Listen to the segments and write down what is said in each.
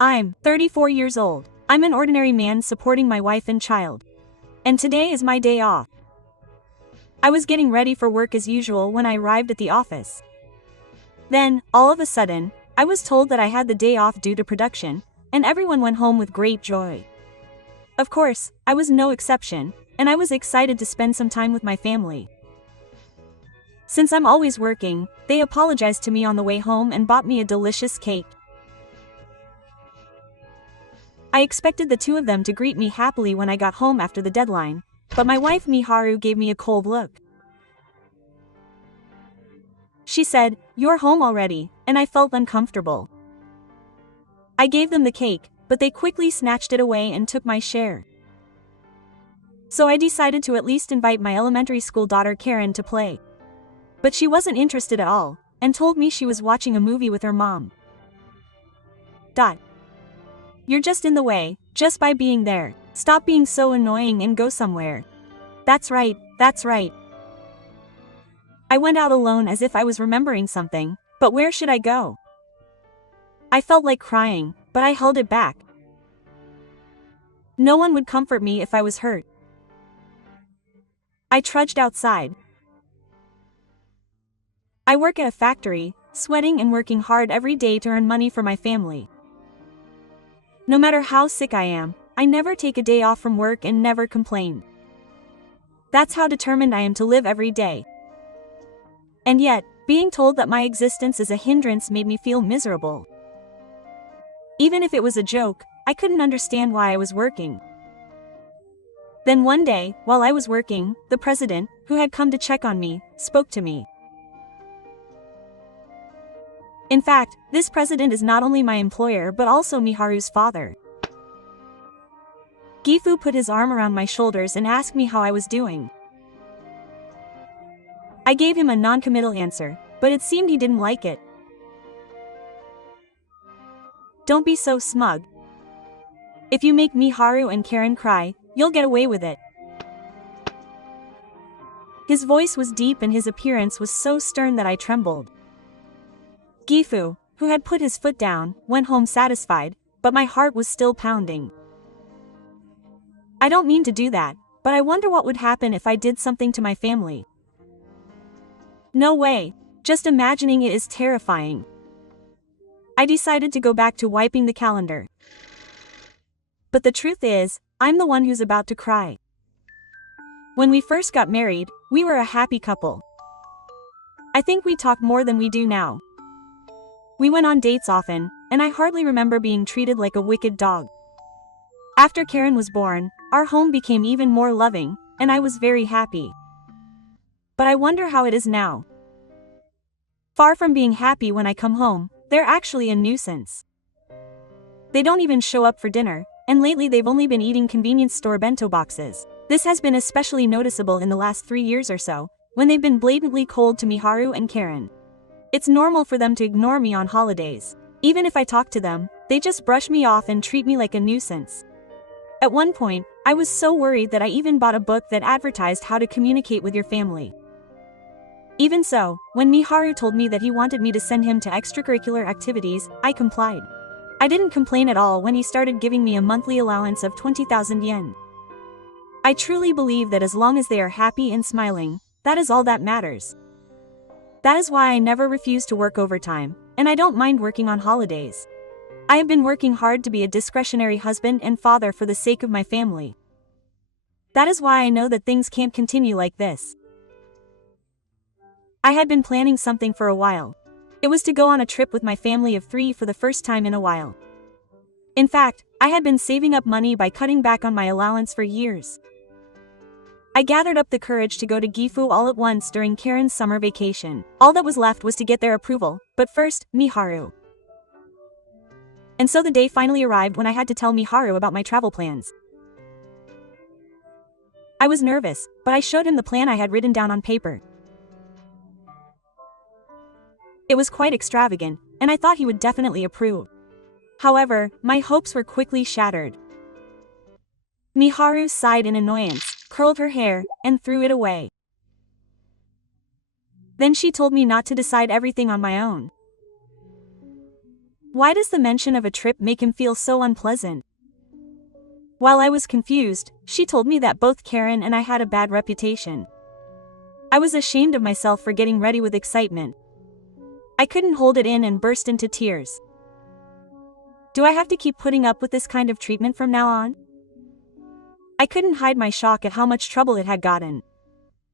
I'm 34 years old. I'm an ordinary man supporting my wife and child. And today is my day off. I was getting ready for work as usual when I arrived at the office. Then, all of a sudden, I was told that I had the day off due to production, and everyone went home with great joy. Of course, I was no exception, and I was excited to spend some time with my family. Since I'm always working, they apologized to me on the way home and bought me a delicious cake. I expected the two of them to greet me happily when I got home after the deadline, but my wife Miharu gave me a cold look. She said, "You're home already," and I felt uncomfortable. I gave them the cake, but they quickly snatched it away and took my share. So I decided to at least invite my elementary school daughter Karen to play. But she wasn't interested at all, and told me she was watching a movie with her mom. You're just in the way, just by being there. Stop being so annoying and go somewhere. That's right, that's right. I went out alone as if I was remembering something, but where should I go? I felt like crying, but I held it back. No one would comfort me if I was hurt. I trudged outside. I work at a factory, sweating and working hard every day to earn money for my family. No matter how sick I am, I never take a day off from work and never complain. That's how determined I am to live every day. And yet, being told that my existence is a hindrance made me feel miserable. Even if it was a joke, I couldn't understand why I was working. Then one day, while I was working, the president, who had come to check on me, spoke to me. In fact, this president is not only my employer but also Miharu's father. Gifu put his arm around my shoulders and asked me how I was doing. I gave him a non-committal answer, but it seemed he didn't like it. Don't be so smug. If you make Miharu and Karen cry, you'll get away with it. His voice was deep and his appearance was so stern that I trembled. Gifu, who had put his foot down, went home satisfied, but my heart was still pounding. I don't mean to do that, but I wonder what would happen if I did something to my family. No way, just imagining it is terrifying. I decided to go back to wiping the calendar. But the truth is, I'm the one who's about to cry. When we first got married, we were a happy couple. I think we talk more than we do now. We went on dates often, and I hardly remember being treated like a wicked dog. After Karen was born, our home became even more loving, and I was very happy. But I wonder how it is now. Far from being happy when I come home, they're actually a nuisance. They don't even show up for dinner, and lately they've only been eating convenience store bento boxes. This has been especially noticeable in the last 3 years or so, when they've been blatantly cold to Miharu and Karen. It's normal for them to ignore me on holidays. Even if I talk to them, they just brush me off and treat me like a nuisance. At one point, I was so worried that I even bought a book that advertised how to communicate with your family. Even so, when Miharu told me that he wanted me to send him to extracurricular activities, I complied. I didn't complain at all when he started giving me a monthly allowance of 20,000 yen. I truly believe that as long as they are happy and smiling, that is all that matters. That is why I never refuse to work overtime, and I don't mind working on holidays. I have been working hard to be a discretionary husband and father for the sake of my family. That is why I know that things can't continue like this. I had been planning something for a while. It was to go on a trip with my family of 3 for the first time in a while. In fact, I had been saving up money by cutting back on my allowance for years. I gathered up the courage to go to Gifu all at once during Karen's summer vacation. All that was left was to get their approval, but first, Miharu. And so the day finally arrived when I had to tell Miharu about my travel plans. I was nervous, but I showed him the plan I had written down on paper. It was quite extravagant, and I thought he would definitely approve. However, my hopes were quickly shattered. Miharu sighed in annoyance, curled her hair, and threw it away. Then she told me not to decide everything on my own. Why does the mention of a trip make him feel so unpleasant? While I was confused, she told me that both Karen and I had a bad reputation. I was ashamed of myself for getting ready with excitement. I couldn't hold it in and burst into tears. Do I have to keep putting up with this kind of treatment from now on? I couldn't hide my shock at how much trouble it had gotten.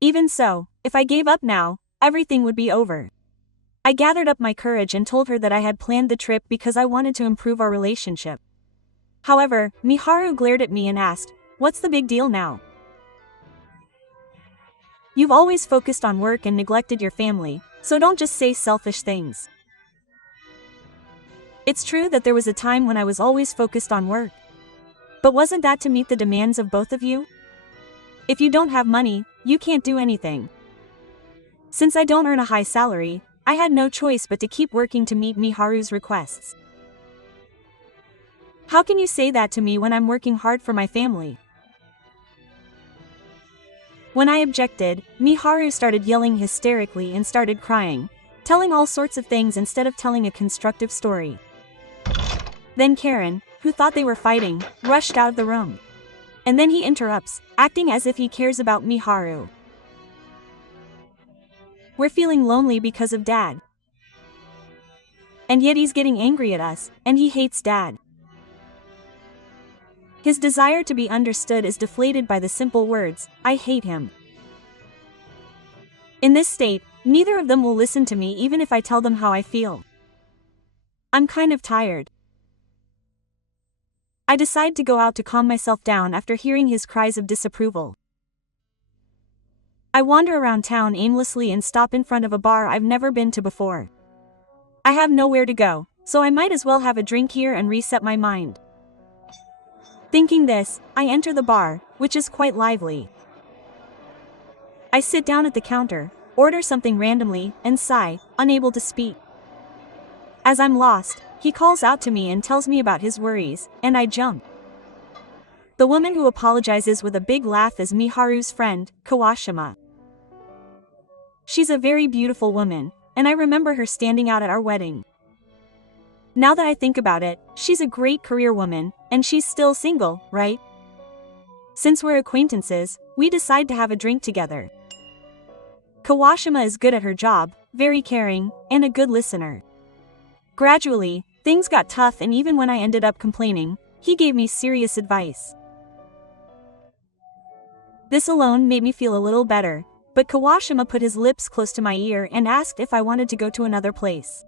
Even so, if I gave up now, everything would be over. I gathered up my courage and told her that I had planned the trip because I wanted to improve our relationship. However, Miharu glared at me and asked, "What's the big deal now? You've always focused on work and neglected your family, so don't just say selfish things." It's true that there was a time when I was always focused on work. But wasn't that to meet the demands of both of you? If you don't have money, you can't do anything. Since I don't earn a high salary, I had no choice but to keep working to meet Miharu's requests. How can you say that to me when I'm working hard for my family? When I objected, Miharu started yelling hysterically and started crying, telling all sorts of things instead of telling a constructive story. Then Karen, who thought they were fighting, rushed out of the room. And then he interrupts, acting as if he cares about Miharu. We're feeling lonely because of Dad. And yet he's getting angry at us, and he hates Dad. His desire to be understood is deflated by the simple words, "I hate him." In this state, neither of them will listen to me even if I tell them how I feel. I'm kind of tired. I decide to go out to calm myself down after hearing his cries of disapproval. I wander around town aimlessly and stop in front of a bar I've never been to before. I have nowhere to go, so I might as well have a drink here and reset my mind. Thinking this, I enter the bar, which is quite lively. I sit down at the counter, order something randomly, and sigh, unable to speak. As I'm lost, he calls out to me and tells me about his worries, and I jump. The woman who apologizes with a big laugh is Miharu's friend, Kawashima. She's a very beautiful woman, and I remember her standing out at our wedding. Now that I think about it, she's a great career woman, and she's still single, right? Since we're acquaintances, we decide to have a drink together. Kawashima is good at her job, very caring, and a good listener. Gradually, things got tough, and even when I ended up complaining, he gave me serious advice. This alone made me feel a little better, but Kawashima put his lips close to my ear and asked if I wanted to go to another place.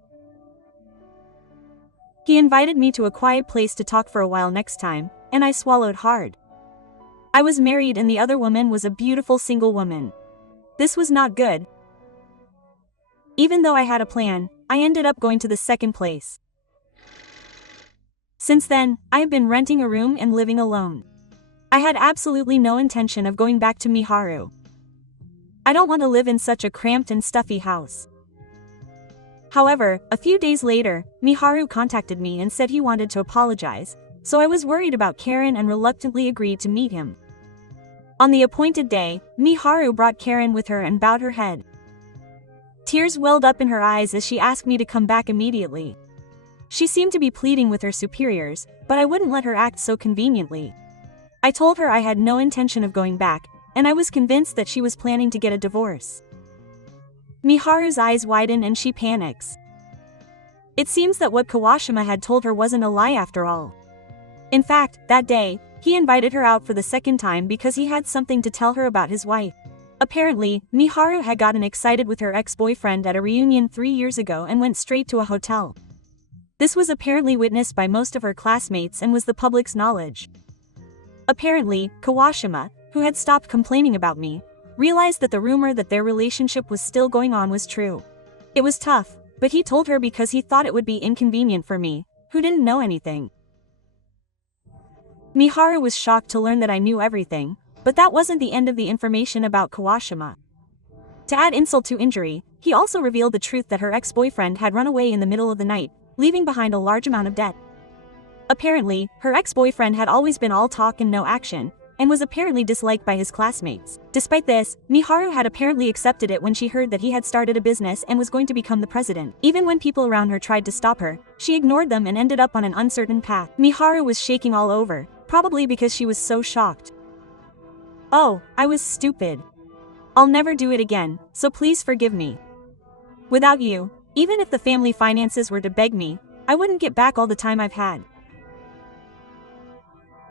He invited me to a quiet place to talk for a while next time, and I swallowed hard. I was married and the other woman was a beautiful single woman. This was not good. Even though I had a plan, I ended up going to the second place. Since then, I have been renting a room and living alone. I had absolutely no intention of going back to Miharu. I don't want to live in such a cramped and stuffy house. However, a few days later, Miharu contacted me and said he wanted to apologize, so I was worried about Karen and reluctantly agreed to meet him. On the appointed day, Miharu brought Karen with her and bowed her head. Tears welled up in her eyes as she asked me to come back immediately. She seemed to be pleading with her superiors, but I wouldn't let her act so conveniently. I told her I had no intention of going back, and I was convinced that she was planning to get a divorce. Miharu's eyes widen and she panics. It seems that what Kawashima had told her wasn't a lie after all. In fact, that day, he invited her out for the second time because he had something to tell her about his wife. Apparently, Miharu had gotten excited with her ex-boyfriend at a reunion 3 years ago and went straight to a hotel. This was apparently witnessed by most of her classmates and was the public's knowledge. Apparently, Kawashima, who had stopped complaining about me, realized that the rumor that their relationship was still going on was true. It was tough, but he told her because he thought it would be inconvenient for me, who didn't know anything. Miharu was shocked to learn that I knew everything, but that wasn't the end of the information about Kawashima. To add insult to injury, he also revealed the truth that her ex-boyfriend had run away in the middle of the night, leaving behind a large amount of debt. Apparently, her ex-boyfriend had always been all talk and no action, and was apparently disliked by his classmates. Despite this, Miharu had apparently accepted it when she heard that he had started a business and was going to become the president. Even when people around her tried to stop her, she ignored them and ended up on an uncertain path. Miharu was shaking all over, probably because she was so shocked. "Oh, I was stupid. I'll never do it again, so please forgive me. Without you, even if the family finances were to beg me, I wouldn't get back all the time I've had.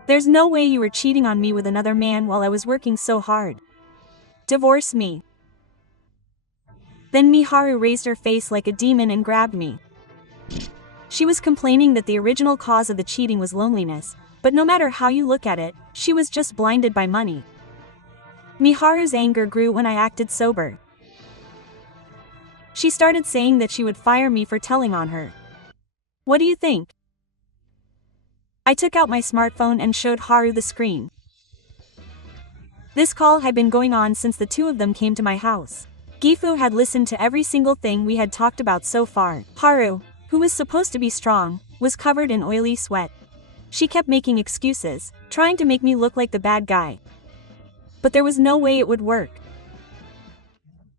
There's no way you were cheating on me with another man while I was working so hard. Divorce me." Then Miharu raised her face like a demon and grabbed me. She was complaining that the original cause of the cheating was loneliness, but no matter how you look at it, she was just blinded by money. Miharu's anger grew when I acted sober. She started saying that she would fire me for telling on her. What do you think? I took out my smartphone and showed Haru the screen. This call had been going on since the two of them came to my house. Gifu had listened to every single thing we had talked about so far. Haru, who was supposed to be strong, was covered in oily sweat. She kept making excuses, trying to make me look like the bad guy. But there was no way it would work.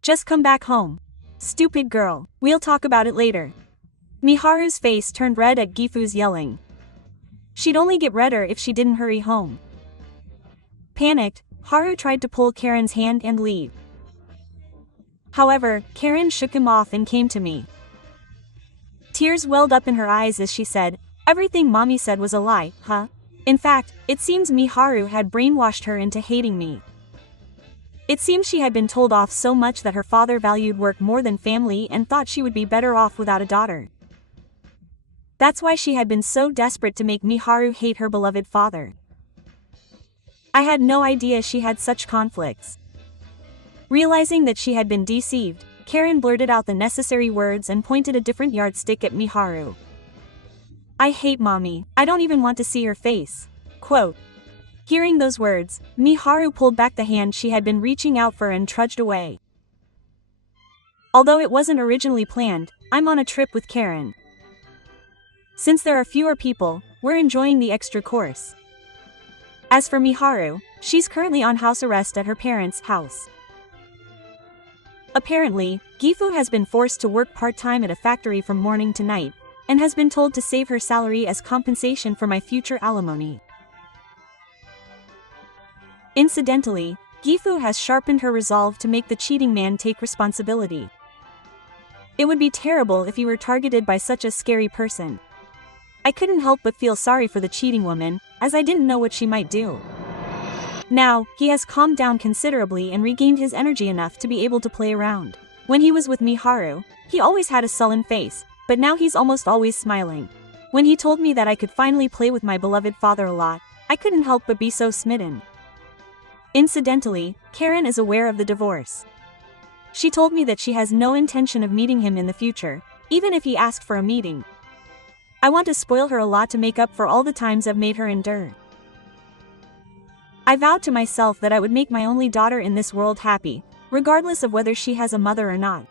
Just come back home. Stupid girl, we'll talk about it later. Miharu's face turned red at Gifu's yelling. She'd only get redder if she didn't hurry home. Panicked, Haru tried to pull Karen's hand and leave. However, Karen shook him off and came to me. Tears welled up in her eyes as she said, "Everything Mommy said was a lie, huh? In fact, it seems Miharu had brainwashed her into hating me. It seems she had been told off so much that her father valued work more than family and thought she would be better off without a daughter. That's why she had been so desperate to make Miharu hate her beloved father. I had no idea she had such conflicts." Realizing that she had been deceived, Karen blurted out the necessary words and pointed a different yardstick at Miharu. "I hate Mommy, I don't even want to see her face." Quote. Hearing those words, Miharu pulled back the hand she had been reaching out for and trudged away. Although it wasn't originally planned, I'm on a trip with Karen. Since there are fewer people, we're enjoying the extra course. As for Miharu, she's currently on house arrest at her parents' house. Apparently, Gifu has been forced to work part-time at a factory from morning to night, and has been told to save her salary as compensation for my future alimony. Incidentally, Gifu has sharpened her resolve to make the cheating man take responsibility. It would be terrible if he were targeted by such a scary person. I couldn't help but feel sorry for the cheating woman, as I didn't know what she might do. Now, he has calmed down considerably and regained his energy enough to be able to play around. When he was with Miharu, he always had a sullen face, but now he's almost always smiling. When he told me that I could finally play with my beloved father a lot, I couldn't help but be so smitten. Incidentally, Karen is aware of the divorce. She told me that she has no intention of meeting him in the future, even if he asked for a meeting. I want to spoil her a lot to make up for all the times I've made her endure. I vowed to myself that I would make my only daughter in this world happy, regardless of whether she has a mother or not.